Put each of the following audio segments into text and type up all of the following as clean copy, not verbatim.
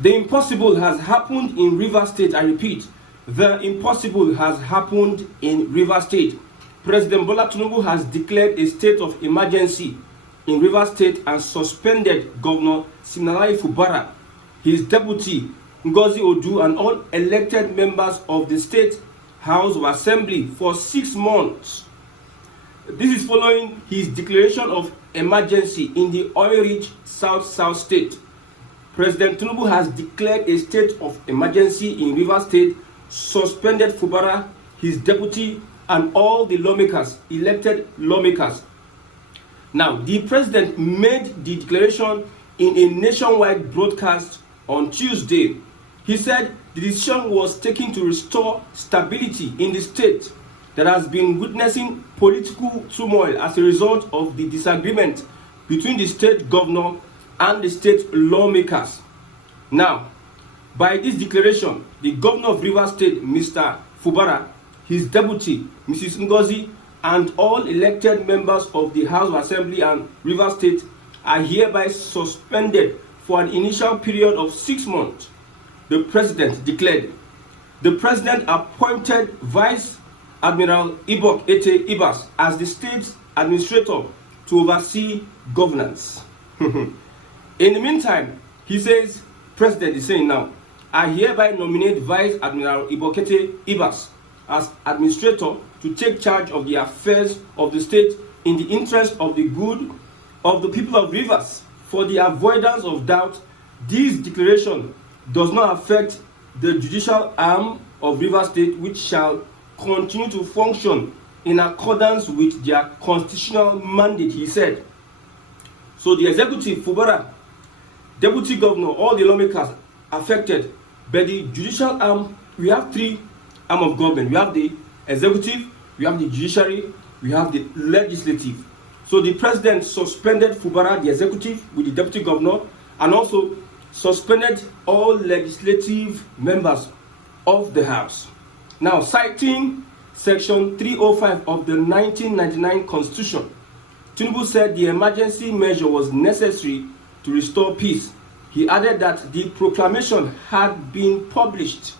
The impossible has happened in Rivers State. I repeat, the impossible has happened in Rivers State. President Bola Tinubu has declared a state of emergency in Rivers State and suspended Governor Siminalayi Fubara, his deputy Ngozi Odu, and all elected members of the State House of Assembly for 6 months. This is following his declaration of emergency in the oil-rich South State. President Tinubu has declared a state of emergency in Rivers State, suspended Fubara, his deputy, and all the lawmakers, elected lawmakers. Now, the president made the declaration in a nationwide broadcast on Tuesday. He said the decision was taken to restore stability in the state that has been witnessing political turmoil as a result of the disagreement between the state governor and the state lawmakers. Now, by this declaration, the governor of Rivers State, Mr. Fubara, his deputy, Mrs. Ngozi, and all elected members of the House of Assembly and Rivers State are hereby suspended for an initial period of 6 months, the president declared. The president appointed Vice Admiral Ibok Ete Ibas as the state administrator to oversee governance. In the meantime, he says, President is saying now, I hereby nominate Vice Admiral Ibok Ete Ibas as administrator to take charge of the affairs of the state in the interest of the good of the people of Rivers. For the avoidance of doubt, this declaration does not affect the judicial arm of Rivers State, which shall continue to function in accordance with their constitutional mandate, he said. So the executive, Fubara, deputy governor, all the lawmakers affected, but the judicial arm, we have 3 arm of government. We have the executive, we have the judiciary, we have the legislative. So the president suspended Fubara, the executive, with the deputy governor, and also suspended all legislative members of the House. Now, citing Section 305 of the 1999 Constitution, Tinubu said the emergency measure was necessary to restore peace. He added that the proclamation had been published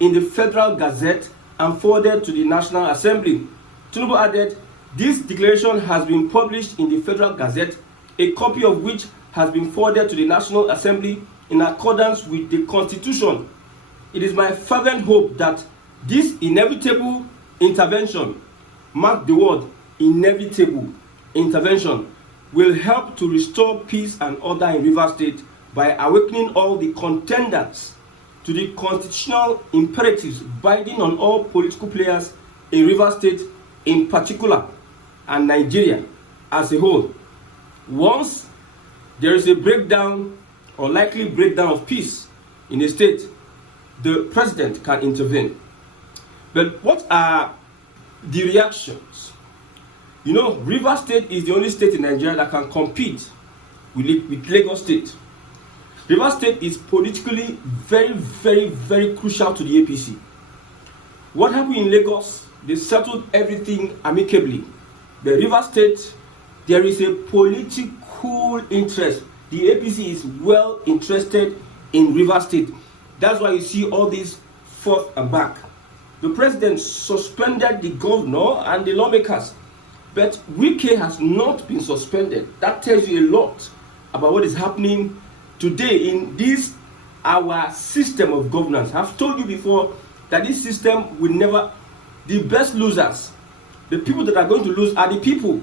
in the Federal Gazette and forwarded to the National Assembly. Tinubu added, this declaration has been published in the Federal Gazette, a copy of which has been forwarded to the National Assembly in accordance with the Constitution. It is my fervent hope that this inevitable intervention, mark the word inevitable intervention, will help to restore peace and order in Rivers State by awakening all the contenders to the constitutional imperatives binding on all political players in Rivers State in particular and Nigeria as a whole. Once there is a breakdown or likely breakdown of peace in a state, the president can intervene. But what are the reactions? You know, Rivers State is the only state in Nigeria that can compete with Lagos State. Rivers State is politically very crucial to the APC. What happened in Lagos? They settled everything amicably. The Rivers State, there is a political interest. The APC is well interested in Rivers State. That's why you see all this forth and back. The president suspended the governor and the lawmakers, but Wike has not been suspended. That tells you a lot about what is happening today in this our system of governance. I've told you before that this system will never, the best losers, the people that are going to lose are the people.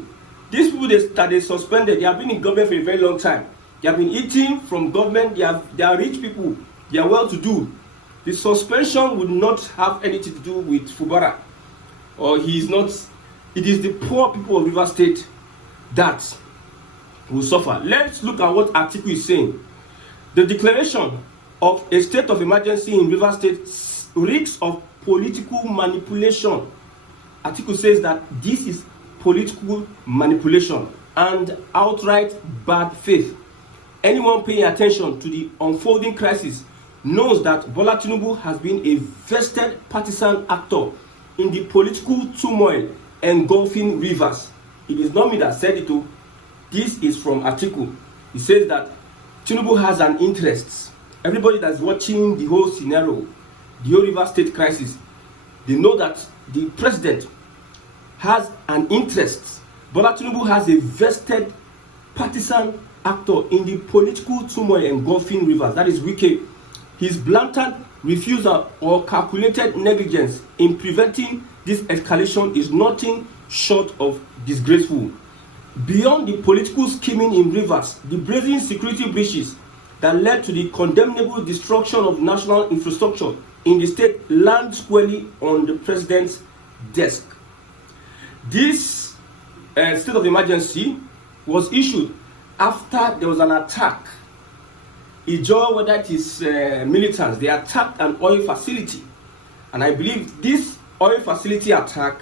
These people that they suspended, they have been in government for a very long time. They have been eating from government. They are rich people. They are well-to-do. The suspension would not have anything to do with Fubara, or he is not. It is the poor people of Rivers State that will suffer. Let's look at what article is saying. The declaration of a state of emergency in Rivers State reeks of political manipulation. Article says that this is political manipulation and outright bad faith. Anyone paying attention to the unfolding crisis knows that Bola Tinubu has been a vested partisan actor in the political turmoil engulfing Rivers. It is not me that said it. This is from article. It says that Tinubu has an interest everybody that's watching the whole scenario, the whole River State crisis, they know that the president has an interest. Bola Tinubu has a vested partisan actor in the political turmoil engulfing Rivers. That is Wike. His blatant refusal or calculated negligence in preventing this escalation is nothing short of disgraceful. Beyond the political scheming in Rivers, the brazen security breaches that led to the condemnable destruction of national infrastructure in the state land squarely on the president's desk. This state of emergency was issued after there was an attack. Ijaw, whether it is militants, they attacked an oil facility. And I believe this oil facility attack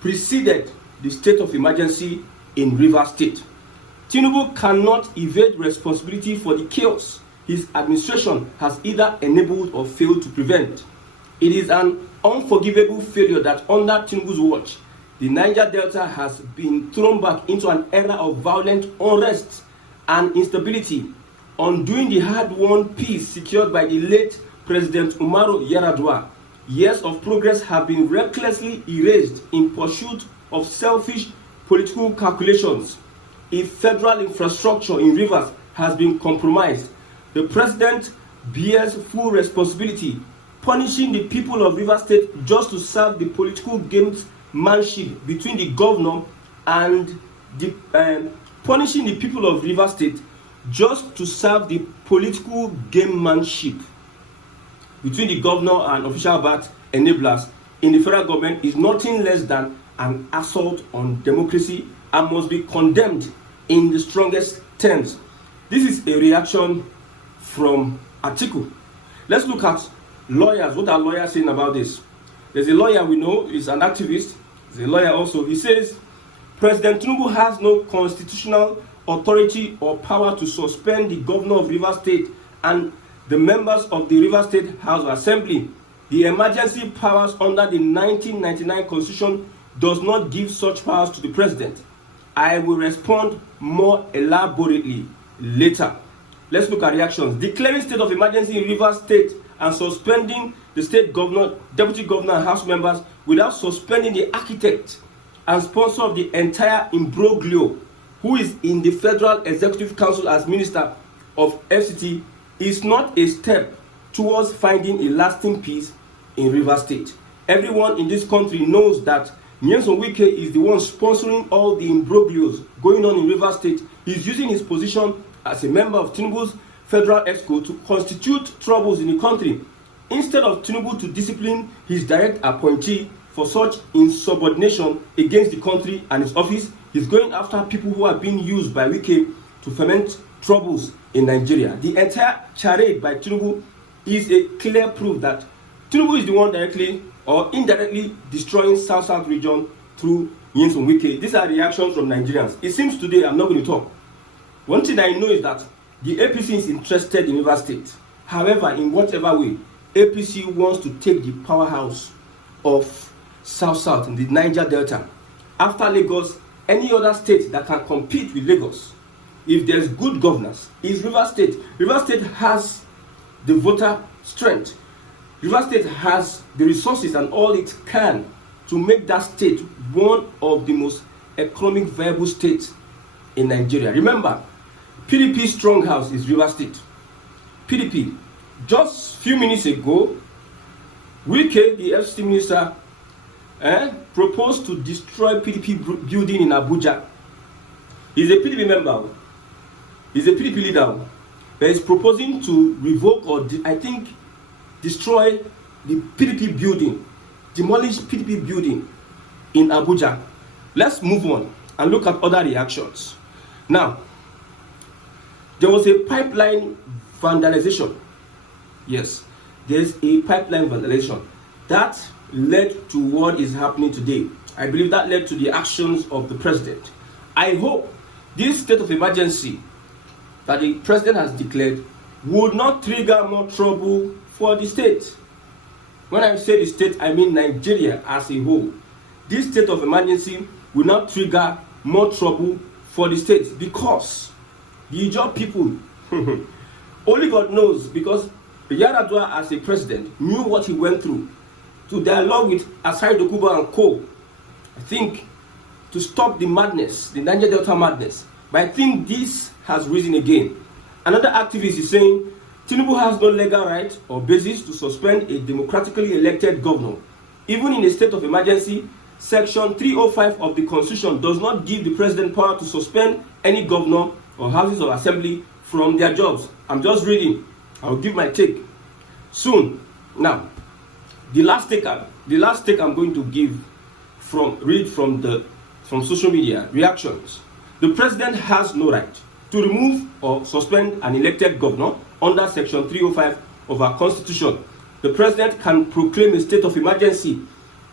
preceded the state of emergency in Rivers State. Tinubu cannot evade responsibility for the chaos his administration has either enabled or failed to prevent. It is an unforgivable failure that under Tinubu's watch, the Niger Delta has been thrown back into an era of violent unrest and instability, undoing the hard-won peace secured by the late President Umaru Yar'Adua. Years of progress have been recklessly erased in pursuit of selfish political calculations. If federal infrastructure in Rivers has been compromised, the president bears full responsibility, punishing the people of Rivers State just to serve the political gamesmanship between the governor and the punishing the people of Rivers State just to serve the political gamemanship between the governor and official bat enablers in the federal government is nothing less than an assault on democracy and must be condemned in the strongest terms. This is a reaction from Atiku. Let's look at lawyers. What are lawyers saying about this? There's a lawyer we know, he's an activist. He's a lawyer also. He says, President Tinubu has no constitutional authority or power to suspend the governor of Rivers State and the members of the Rivers State House of Assembly. The emergency powers under the 1999 Constitution does not give such powers to the president. I will respond more elaborately later. Let's look at reactions. Declaring state of emergency in Rivers State and suspending the state governor, deputy governor, and house members without suspending the architect and sponsor of the entire imbroglio, who is in the Federal Executive Council as Minister of FCT, is not a step towards finding a lasting peace in Rivers State. Everyone in this country knows that Nyesom Wike is the one sponsoring all the imbroglios going on in Rivers State. He's using his position as a member of Tinubu's federal exco to constitute troubles in the country. Instead of Tinubu to discipline his direct appointee for such insubordination against the country and his office, he's going after people who are being used by Wike to foment troubles in Nigeria. The entire charade by Tinubu is a clear proof that Tinubu is the one directly or indirectly destroying South region through Nyesom Wike. These are reactions from Nigerians. It seems today I'm not going to talk. One thing I know is that the APC is interested in Rivers State. However, in whatever way, APC wants to take the powerhouse of South in the Niger Delta. After Lagos, any other state that can compete with Lagos, if there's good governance, is Rivers State. Rivers State has the voter strength. Rivers State has the resources and all it can to make that state one of the most economic viable states in Nigeria. Remember, PDP strong house is Rivers State. PDP. Just a few minutes ago, Wike, the FCT minister, proposed to destroy PDP building in Abuja. He's a PDP member. He's a PDP leader. But he's proposing to revoke or, destroy the PDP building, demolish PDP building in Abuja. Let's move on and look at other reactions. Now, there was a pipeline vandalization. Yes, there's a pipeline vandalization that led to what is happening today. I believe that led to the actions of the president. I hope this state of emergency that the president has declared would not trigger more trouble for the state. When I say the state, I mean Nigeria as a whole. This state of emergency will not trigger more trouble for the state because the Ijaw people Only God knows, because Yar'Adua as a president knew what he went through to dialogue with Asari Dokubo and co. I think to stop the madness, the Niger Delta madness. But I think this has risen again. Another activist is saying Tinubu has no legal right or basis to suspend a democratically elected governor. Even in a state of emergency, Section 305 of the Constitution does not give the president power to suspend any governor or houses of assembly from their jobs. I'm just reading. I'll give my take soon. Now, the last take I'm going to give from social media reactions. The president has no right to remove or suspend an elected governor under Section 305 of our Constitution. The president can proclaim a state of emergency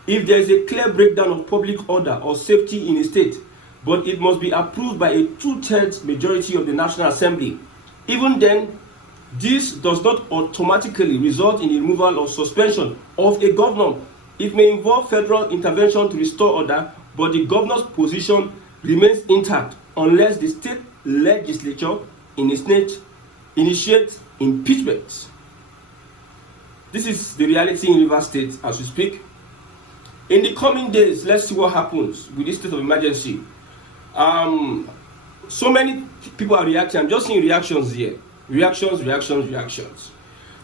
if there is a clear breakdown of public order or safety in a state, but it must be approved by a 2/3 majority of the National Assembly. Even then, this does not automatically result in the removal or suspension of a governor. It may involve federal intervention to restore order, but the governor's position remains intact unless the state legislature initiates impeachment. This is the reality in Rivers State as we speak. In the coming days, let's see what happens with this state of emergency. So many people are reacting. I'm just seeing reactions here. Reactions.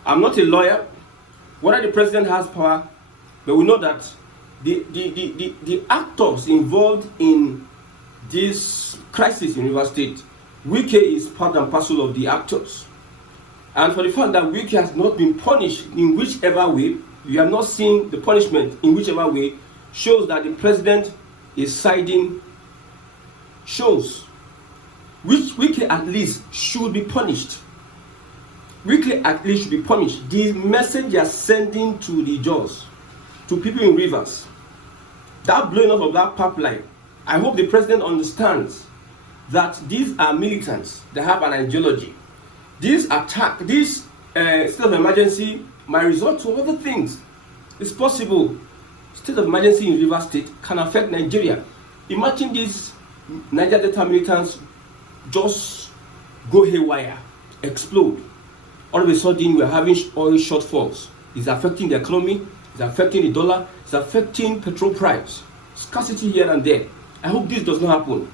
I'm not a lawyer. Whether the president has power, but we know that the actors involved in this crisis in Rivers State, Wike is part and parcel of the actors. And for the fact that Wike has not been punished in whichever way, you are not seeing the punishment in whichever way, shows that the president is siding, shows which Wike at least should be punished. Wike at least should be punished. The message they are sending to the judges, to people in Rivers, that blowing up of that pipeline, I hope the president understands that these are militants that have an ideology. This attack, this state of emergency might result to other things. It's possible. State of emergency in Rivers State can affect Nigeria. Imagine these Niger Delta militants just go haywire, explode. All of a sudden, we're having oil shortfalls. It's affecting the economy, it's affecting the dollar, it's affecting petrol price, scarcity here and there. I hope this does not happen.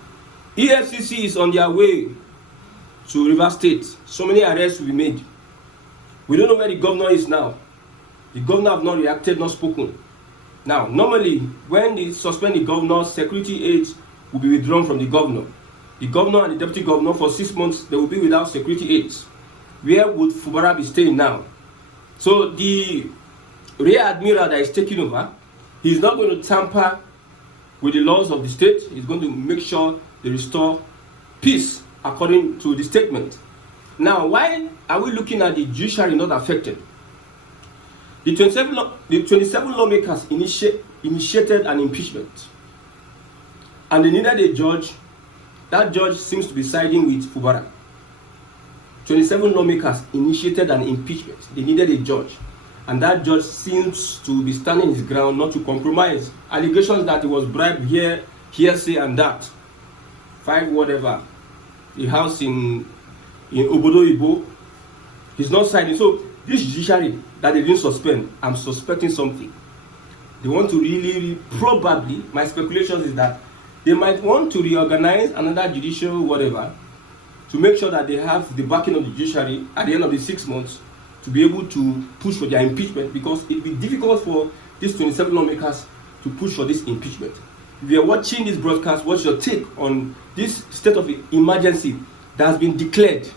EFCC is on their way to Rivers State. So many arrests will be made. We don't know where the governor is now. The governor have not reacted, not spoken. Now, normally, when they suspend the governor, security aids will be withdrawn from the governor. The governor and the deputy governor for 6 months, they will be without security aids. Where would Fubara be staying now? So the rear admiral that is taking over, he's not going to tamper with the laws of the state. He's going to make sure they restore peace according to the statement. Now, why are we looking at the judiciary not affected? The 27 lawmakers initiated an impeachment, and they needed a judge. That judge seems to be siding with Fubara. 27 lawmakers initiated an impeachment. They needed a judge, and that judge seems to be standing his ground, not to compromise. Allegations that he was bribed here, hearsay, and that. 5 whatever. The house in Obodo Ibo, he's not signing. So this judiciary that they didn't suspend, I'm suspecting something. They want to really, probably, my speculation is that they might want to reorganize another judicial whatever to make sure that they have the backing of the judiciary at the end of the 6 months to be able to push for their impeachment, because it will be difficult for these 27 lawmakers to push for this impeachment. If you are watching this broadcast, what's your take on this state of emergency that has been declared?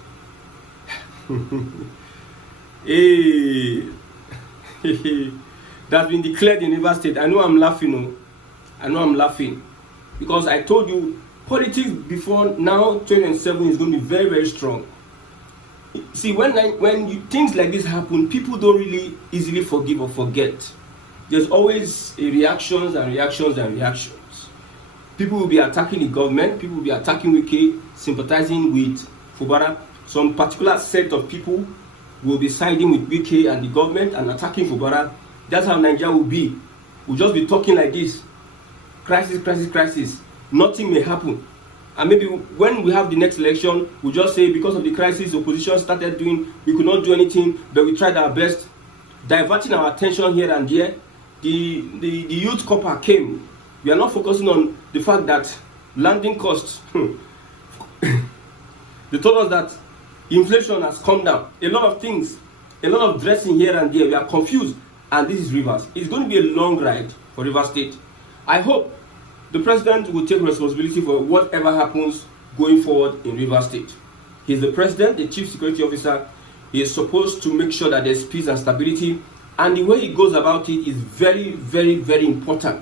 That's been declared in Rivers State. I know I'm laughing. Because I told you, politics before now, 2007 is going to be very, very strong. See, when things like this happen, people don't really easily forgive or forget. There's always reactions. People will be attacking the government. People will be attacking Wike, sympathizing with Fubara. Some particular set of people will be siding with Wike and the government and attacking Fubara. That's how Nigeria will be. We'll just be talking like this. Crisis. Nothing may happen. And maybe when we have the next election, we'll just say because of the crisis, the opposition started doing, we could not do anything, but we tried our best, diverting our attention here and there. The youth copper came. We are not focusing on the fact that landing costs, they told us that inflation has come down. A lot of things, a lot of dressing here and there. We are confused. And this is Rivers. It's going to be a long ride for Rivers State. I hope the president will take responsibility for whatever happens going forward in Rivers State. He's the president, the chief security officer. He is supposed to make sure that there's peace and stability. And the way he goes about it is very, very, very important.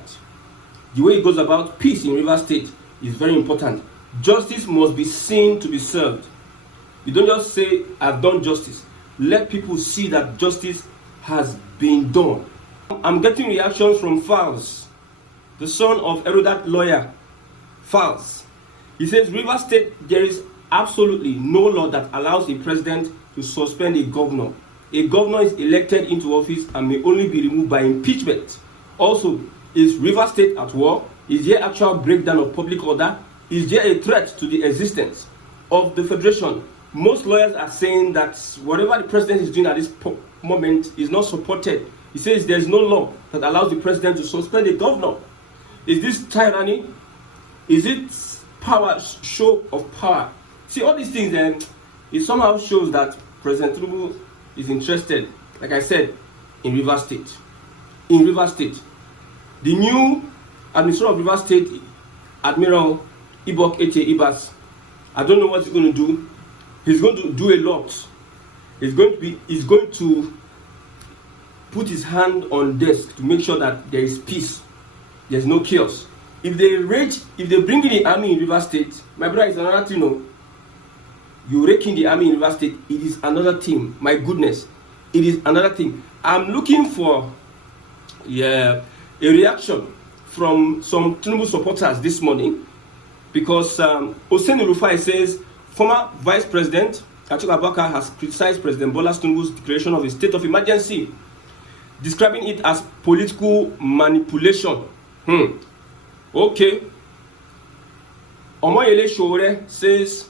The way he goes about peace in Rivers State is very important. Justice must be seen to be served. You don't just say, I've done justice. Let people see that justice has been done. I'm getting reactions from Falz, the son of erudite lawyer Falz. He says, Rivers State, there is absolutely no law that allows a president to suspend a governor. A governor is elected into office and may only be removed by impeachment. Also, is Rivers State at war? Is there actual breakdown of public order? Is there a threat to the existence of the federation? Most lawyers are saying that whatever the president is doing at this moment is not supported. He says there's no law that allows the president to suspend a governor. Is this tyranny? Is it power, show of power? See, all these things, it somehow shows that President Tinubu is interested, like I said, in Rivers State. In Rivers State. The new administrator of Rivers State, Admiral Ibok Ete Ibas, I don't know what he's going to do. He's going to do a lot. He's going to put his hand on desk to make sure that there is peace. There's no chaos. If they bring in the army in Rivers State, my brother, is another thing. No? You rake in the army in Rivers State, it is another thing. My goodness, it is another thing. I'm looking for a reaction from some Tinubu supporters this morning because Hossein Rufai says former Vice President Atiku Abubakar has criticized President Bola Tinubu's declaration of a state of emergency, describing it as political manipulation. Okay. Omoyele Showore says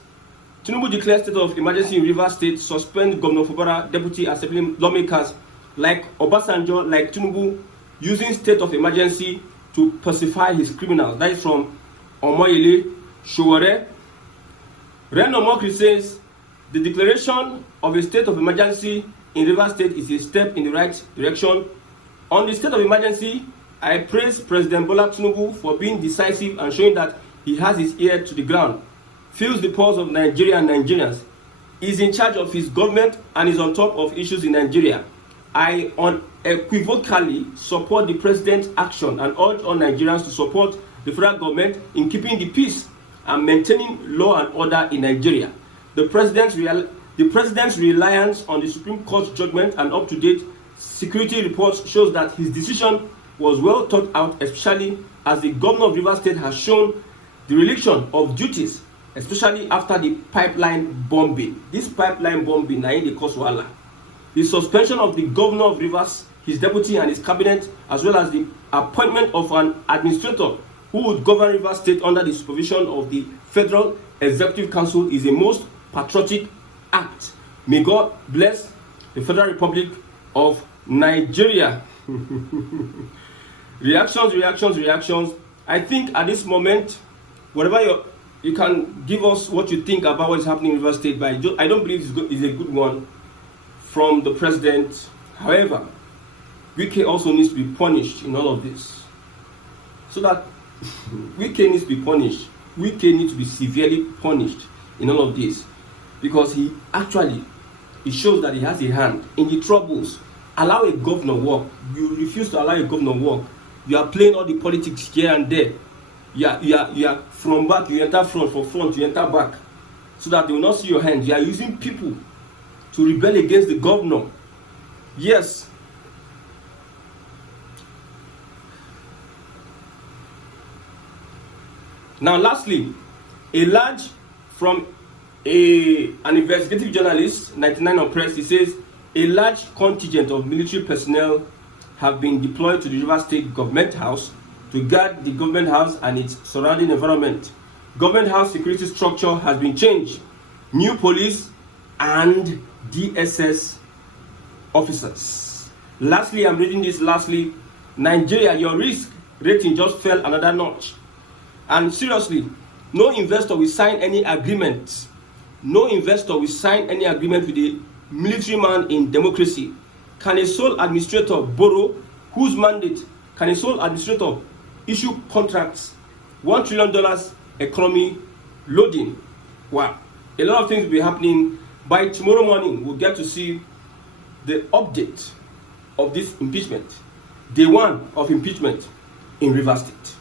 Tinubu declares state of emergency in Rivers State, suspend Governor Fubara, Deputy Assembly lawmakers like Obasanjo, like Tinubu, using state of emergency to pacify his criminals. That is from Omoyele Showore. Ren Omokri says the declaration of a state of emergency in Rivers State is a step in the right direction. On the state of emergency, I praise President Bola Tinubu for being decisive and showing that he has his ear to the ground, feels the pulse of Nigeria and Nigerians, is in charge of his government and is on top of issues in Nigeria. I unequivocally support the president's action and urge all Nigerians to support the federal government in keeping the peace and maintaining law and order in Nigeria. The president's reliance on the Supreme Court's judgment and up-to-date security reports shows that his decision was well thought out, especially as the governor of Rivers State has shown the religion of duties, especially after the pipeline bombing. This pipeline bombing, na in the cause wahala. The suspension of the governor of Rivers, his deputy and his cabinet, as well as the appointment of an administrator who would govern Rivers State under the supervision of the Federal Executive Council is a most patriotic act. May God bless the Federal Republic of Nigeria. Reactions. I think at this moment, whatever you can give us what you think about what is happening in Rivers State, but I don't believe it's a good one from the president. However, Wike also needs to be punished in all of this. So that Wike needs to be punished. Wike needs to be severely punished in all of this. Because it shows that he has a hand in the troubles. Allow a governor work. You refuse to allow a governor work. You are playing all the politics here and there. You are from back, you enter front, from front, you enter back. So that they will not see your hands. You are using people to rebel against the governor. Yes. Now lastly, an investigative journalist, 99 on Press, he says a large contingent of military personnel have been deployed to the Rivers State Government House to guard the government house and its surrounding environment. Government house security structure has been changed. New police and DSS officers. Lastly, I'm reading this lastly. Nigeria, your risk rating just fell another notch. And seriously, no investor will sign any agreement. No investor will sign any agreement with a military man in democracy. Can a sole administrator borrow? Whose mandate? Can a sole administrator issue contracts? $1 trillion economy loading. Wow. A lot of things will be happening. By tomorrow morning, we'll get to see the update of this impeachment. Day one of impeachment in Rivers State.